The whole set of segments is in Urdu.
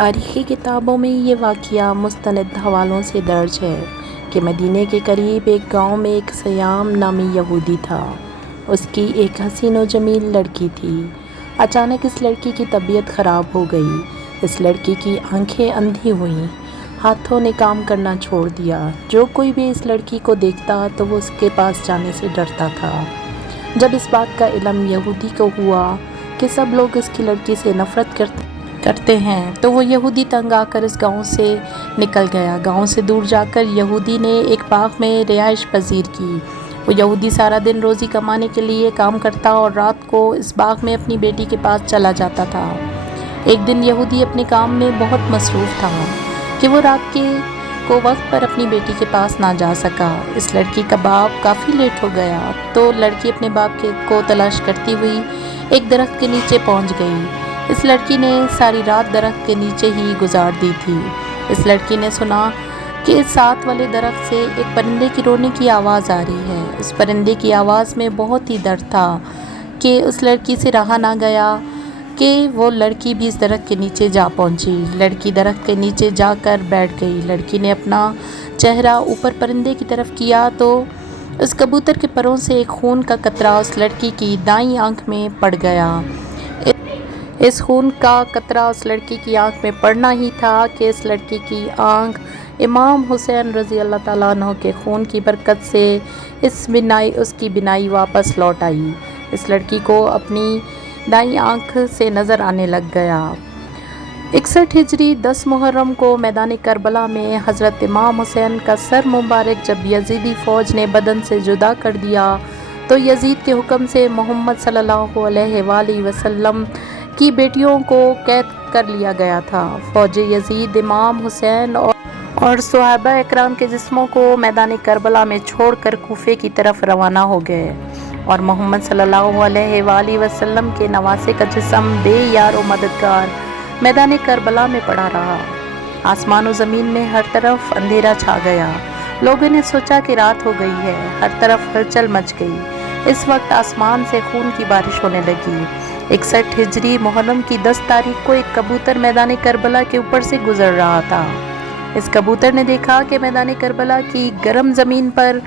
تاریخی کتابوں میں یہ واقعہ مستند حوالوں سے درج ہے کہ مدینے کے قریب ایک گاؤں میں ایک سیام نامی یہودی تھا۔ اس کی ایک حسین و جمیل لڑکی تھی۔ اچانک اس لڑکی کی طبیعت خراب ہو گئی۔ اس لڑکی کی آنکھیں اندھی ہوئیں، ہاتھوں نے کام کرنا چھوڑ دیا۔ جو کوئی بھی اس لڑکی کو دیکھتا تو وہ اس کے پاس جانے سے ڈرتا تھا۔ جب اس بات کا علم یہودی کو ہوا کہ سب لوگ اس کی لڑکی سے نفرت کرتے ہیں تو وہ یہودی تنگ آ کر اس گاؤں سے نکل گیا۔ گاؤں سے دور جا کر یہودی نے ایک باغ میں رہائش پذیر کی۔ وہ یہودی سارا دن روزی کمانے کے لیے کام کرتا اور رات کو اس باغ میں اپنی بیٹی کے پاس چلا جاتا تھا۔ ایک دن یہودی اپنے کام میں بہت مصروف تھا کہ وہ رات کو وقت پر اپنی بیٹی کے پاس نہ جا سکا۔ اس لڑکی کا باپ کافی لیٹ ہو گیا تو لڑکی اپنے باپ کو تلاش کرتی ہوئی ایک درخت کے نیچے پہنچ گئی۔ اس لڑکی نے ساری رات درخت کے نیچے ہی گزار دی تھی۔ اس لڑکی نے سنا کہ اس ساتھ والے درخت سے ایک پرندے کی رونے کی آواز آ رہی ہے۔ اس پرندے کی آواز میں بہت ہی درد تھا کہ اس لڑکی سے رہا نہ گیا کہ وہ لڑکی بھی اس درخت کے نیچے جا پہنچی۔ لڑکی درخت کے نیچے جا کر بیٹھ گئی۔ لڑکی نے اپنا چہرہ اوپر پرندے کی طرف کیا تو اس کبوتر کے پروں سے ایک خون کا قطرہ اس لڑکی کی دائیں آنکھ میں پڑ گیا۔ اس خون کا قطرہ اس لڑکی کی آنکھ میں پڑنا ہی تھا کہ اس لڑکی کی آنکھ امام حسین رضی اللہ تعالیٰ عنہ کے خون کی برکت سے اس کی بینائی واپس لوٹ آئی۔ اس لڑکی کو اپنی دائیں آنکھ سے نظر آنے لگ گیا۔ 61 ہجری 10 محرم کو میدان کربلا میں حضرت امام حسین کا سر مبارک جب یزیدی فوج نے بدن سے جدا کر دیا تو یزید کے حکم سے محمد صلی اللہ علیہ وآلہ وسلم کی بیٹیوں کو قید کر لیا گیا تھا۔ فوج یزید امام حسین اور صحابہ اکرام کے جسموں کو میدان کربلا میں چھوڑ کر کوفے کی طرف روانہ ہو گئے اور محمد صلی اللہ علیہ وآلہ وسلم کے نواسے کا جسم بے یار و مددگار میدان کربلا میں پڑا رہا۔ آسمان و زمین میں ہر طرف اندھیرا چھا گیا۔ لوگوں نے سوچا کہ رات ہو گئی ہے۔ ہر طرف ہلچل مچ گئی۔ اس وقت آسمان سے خون کی بارش ہونے لگی۔ 61 ہجری محرم کی 10 تاریخ کو ایک کبوتر میدان کربلا کے اوپر سے گزر رہا تھا۔ اس کبوتر نے دیکھا کہ میدان کربلا کی گرم زمین پر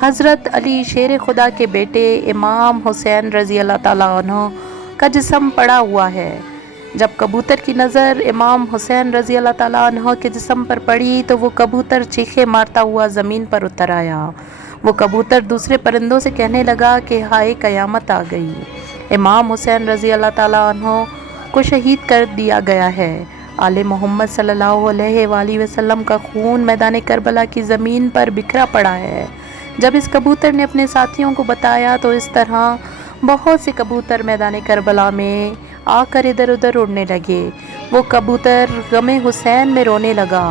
حضرت علی شیر خدا کے بیٹے امام حسین رضی اللہ تعالیٰ عنہ کا جسم پڑا ہوا ہے۔ جب کبوتر کی نظر امام حسین رضی اللہ تعالیٰ عنہ کے جسم پر پڑی تو وہ کبوتر چیخے مارتا ہوا زمین پر اتر آیا۔ وہ کبوتر دوسرے پرندوں سے کہنے لگا کہ ہائے قیامت آ گئی، امام حسین رضی اللہ تعالیٰ عنہ کو شہید کر دیا گیا ہے۔ آل محمد صلی اللہ علیہ وآلہ وسلم کا خون میدان کربلا کی زمین پر بکھرا پڑا ہے۔ جب اس کبوتر نے اپنے ساتھیوں کو بتایا تو اس طرح بہت سے کبوتر میدان کربلا میں آ کر ادھر ادھر اڑنے لگے۔ وہ کبوتر غم حسین میں رونے لگا۔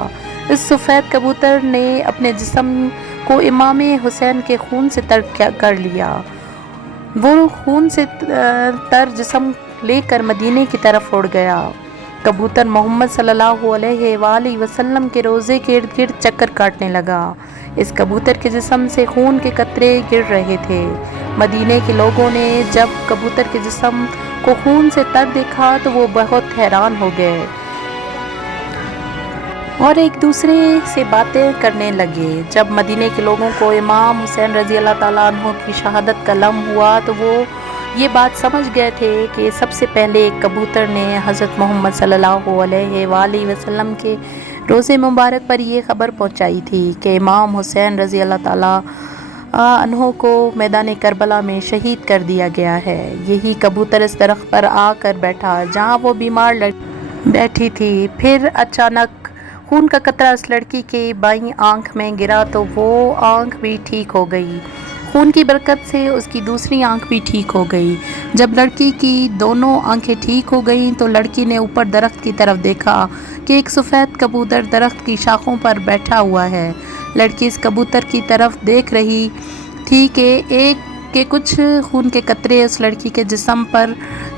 اس سفید کبوتر نے اپنے جسم کو امام حسین کے خون سے تر کر لیا۔ وہ خون سے تر جسم لے کر مدینے کی طرف اڑ گیا۔ کبوتر محمد صلی اللہ علیہ وآلہ وسلم کے روضے کے ارد گرد چکر کاٹنے لگا۔ اس کبوتر کے جسم سے خون کے قطرے گر رہے تھے۔ مدینے کے لوگوں نے جب کبوتر کے جسم کو خون سے تر دیکھا تو وہ بہت حیران ہو گئے اور ایک دوسرے سے باتیں کرنے لگے۔ جب مدینے کے لوگوں کو امام حسین رضی اللہ تعالیٰ عنہ کی شہادت کا لمحہ ہوا تو وہ یہ بات سمجھ گئے تھے کہ سب سے پہلے ایک کبوتر نے حضرت محمد صلی اللہ علیہ وآلہ وسلم کے روضے مبارک پر یہ خبر پہنچائی تھی کہ امام حسین رضی اللہ تعالیٰ عنہ کو میدان کربلا میں شہید کر دیا گیا ہے۔ یہی کبوتر اس درخت پر آ کر بیٹھا جہاں وہ بیمار لڑکی بیٹھی تھی۔ پھر اچانک خون کا قطرہ اس لڑکی کے بائیں آنکھ میں گرا تو وہ آنکھ بھی ٹھیک ہو گئی۔ خون کی برکت سے اس کی دوسری آنکھ بھی ٹھیک ہو گئی۔ جب لڑکی کی دونوں آنکھیں ٹھیک ہو گئیں تو لڑکی نے اوپر درخت کی طرف دیکھا کہ ایک سفید کبوتر درخت کی شاخوں پر بیٹھا ہوا ہے۔ لڑکی اس کبوتر کی طرف دیکھ رہی تھی کہ کچھ خون کے قطرے اس لڑکی کے جسم پر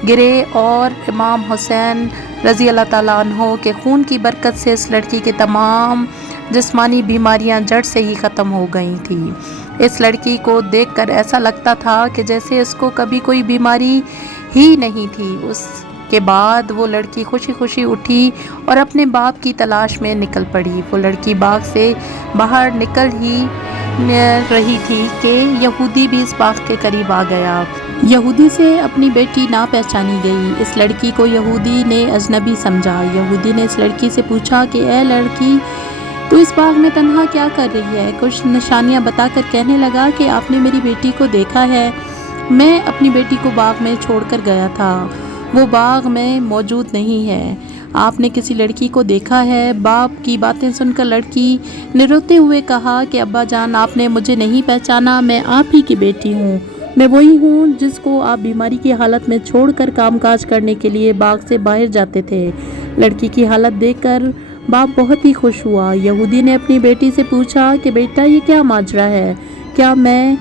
گرے اور امام حسین رضی اللہ تعالیٰ عنہ کے خون کی برکت سے اس لڑکی کے تمام جسمانی بیماریاں جڑ سے ہی ختم ہو گئی تھیں۔ اس لڑکی کو دیکھ کر ایسا لگتا تھا کہ جیسے اس کو کبھی کوئی بیماری ہی نہیں تھی۔ کے بعد وہ لڑکی خوشی خوشی اٹھی اور اپنے باپ کی تلاش میں نکل پڑی۔ وہ لڑکی باغ سے باہر نکل ہی رہی تھی کہ یہودی بھی اس باغ کے قریب آ گیا۔ یہودی سے اپنی بیٹی نہ پہچانی گئی۔ اس لڑکی کو یہودی نے اجنبی سمجھا۔ یہودی نے اس لڑکی سے پوچھا کہ اے لڑکی، تو اس باغ میں تنہا کیا کر رہی ہے؟ کچھ نشانیاں بتا کر کہنے لگا کہ آپ نے میری بیٹی کو دیکھا ہے؟ میں اپنی بیٹی کو باغ میں چھوڑ کر گیا تھا، وہ باغ میں موجود نہیں ہے۔ آپ نے کسی لڑکی کو دیکھا ہے؟ باپ کی باتیں سن کر لڑکی نے روتے ہوئے کہا کہ ابا جان، آپ نے مجھے نہیں پہچانا، میں آپ ہی کی بیٹی ہوں، میں وہی ہوں جس کو آپ بیماری کی حالت میں چھوڑ کر کام کاج کرنے کے لیے باغ سے باہر جاتے تھے۔ لڑکی کی حالت دیکھ کر باپ بہت ہی خوش ہوا۔ یہودی نے اپنی بیٹی سے پوچھا کہ بیٹا، یہ کیا ماجرا ہے؟ کیا میں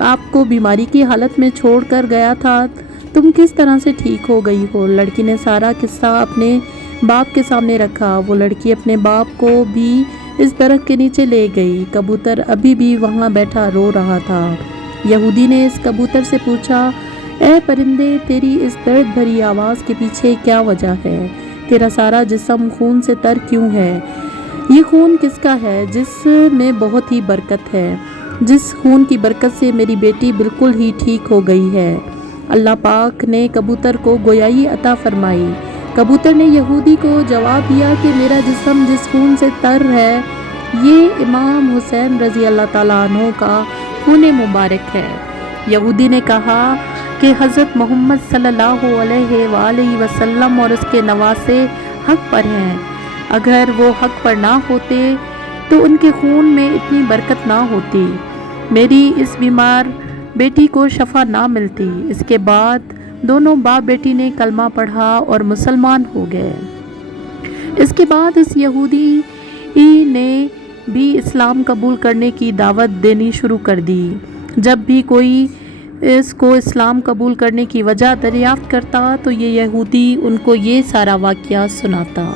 آپ کو بیماری کی حالت میں چھوڑ کر گیا تھا؟ تم کس طرح سے ٹھیک ہو گئی ہو؟ لڑکی نے سارا قصہ اپنے باپ کے سامنے رکھا۔ وہ لڑکی اپنے باپ کو بھی اس درخت کے نیچے لے گئی۔ کبوتر ابھی بھی وہاں بیٹھا رو رہا تھا۔ یہودی نے اس کبوتر سے پوچھا، اے پرندے، تیری اس درد بھری آواز کے پیچھے کیا وجہ ہے؟ تیرا سارا جسم خون سے تر کیوں ہے؟ یہ خون کس کا ہے جس میں بہت ہی برکت ہے، جس خون کی برکت سے میری بیٹی بالکل ہی ٹھیک ہو گئی ہے؟ اللہ پاک نے کبوتر کو گویائی عطا فرمائی۔ کبوتر نے یہودی کو جواب دیا کہ میرا جسم جس خون سے تر ہے، یہ امام حسین رضی اللہ تعالیٰ عنہ کا خون مبارک ہے۔ یہودی نے کہا کہ حضرت محمد صلی اللہ علیہ وآلہ وسلم اور اس کے نواسے حق پر ہیں۔ اگر وہ حق پر نہ ہوتے تو ان کے خون میں اتنی برکت نہ ہوتی، میری اس بیمار بیٹی کو شفا نہ ملتی۔ اس کے بعد دونوں باپ بیٹی نے کلمہ پڑھا اور مسلمان ہو گئے۔ اس کے بعد اس یہودی نے بھی اسلام قبول کرنے کی دعوت دینی شروع کر دی۔ جب بھی کوئی اس کو اسلام قبول کرنے کی وجہ دریافت کرتا تو یہ یہودی ان کو یہ سارا واقعہ سناتا۔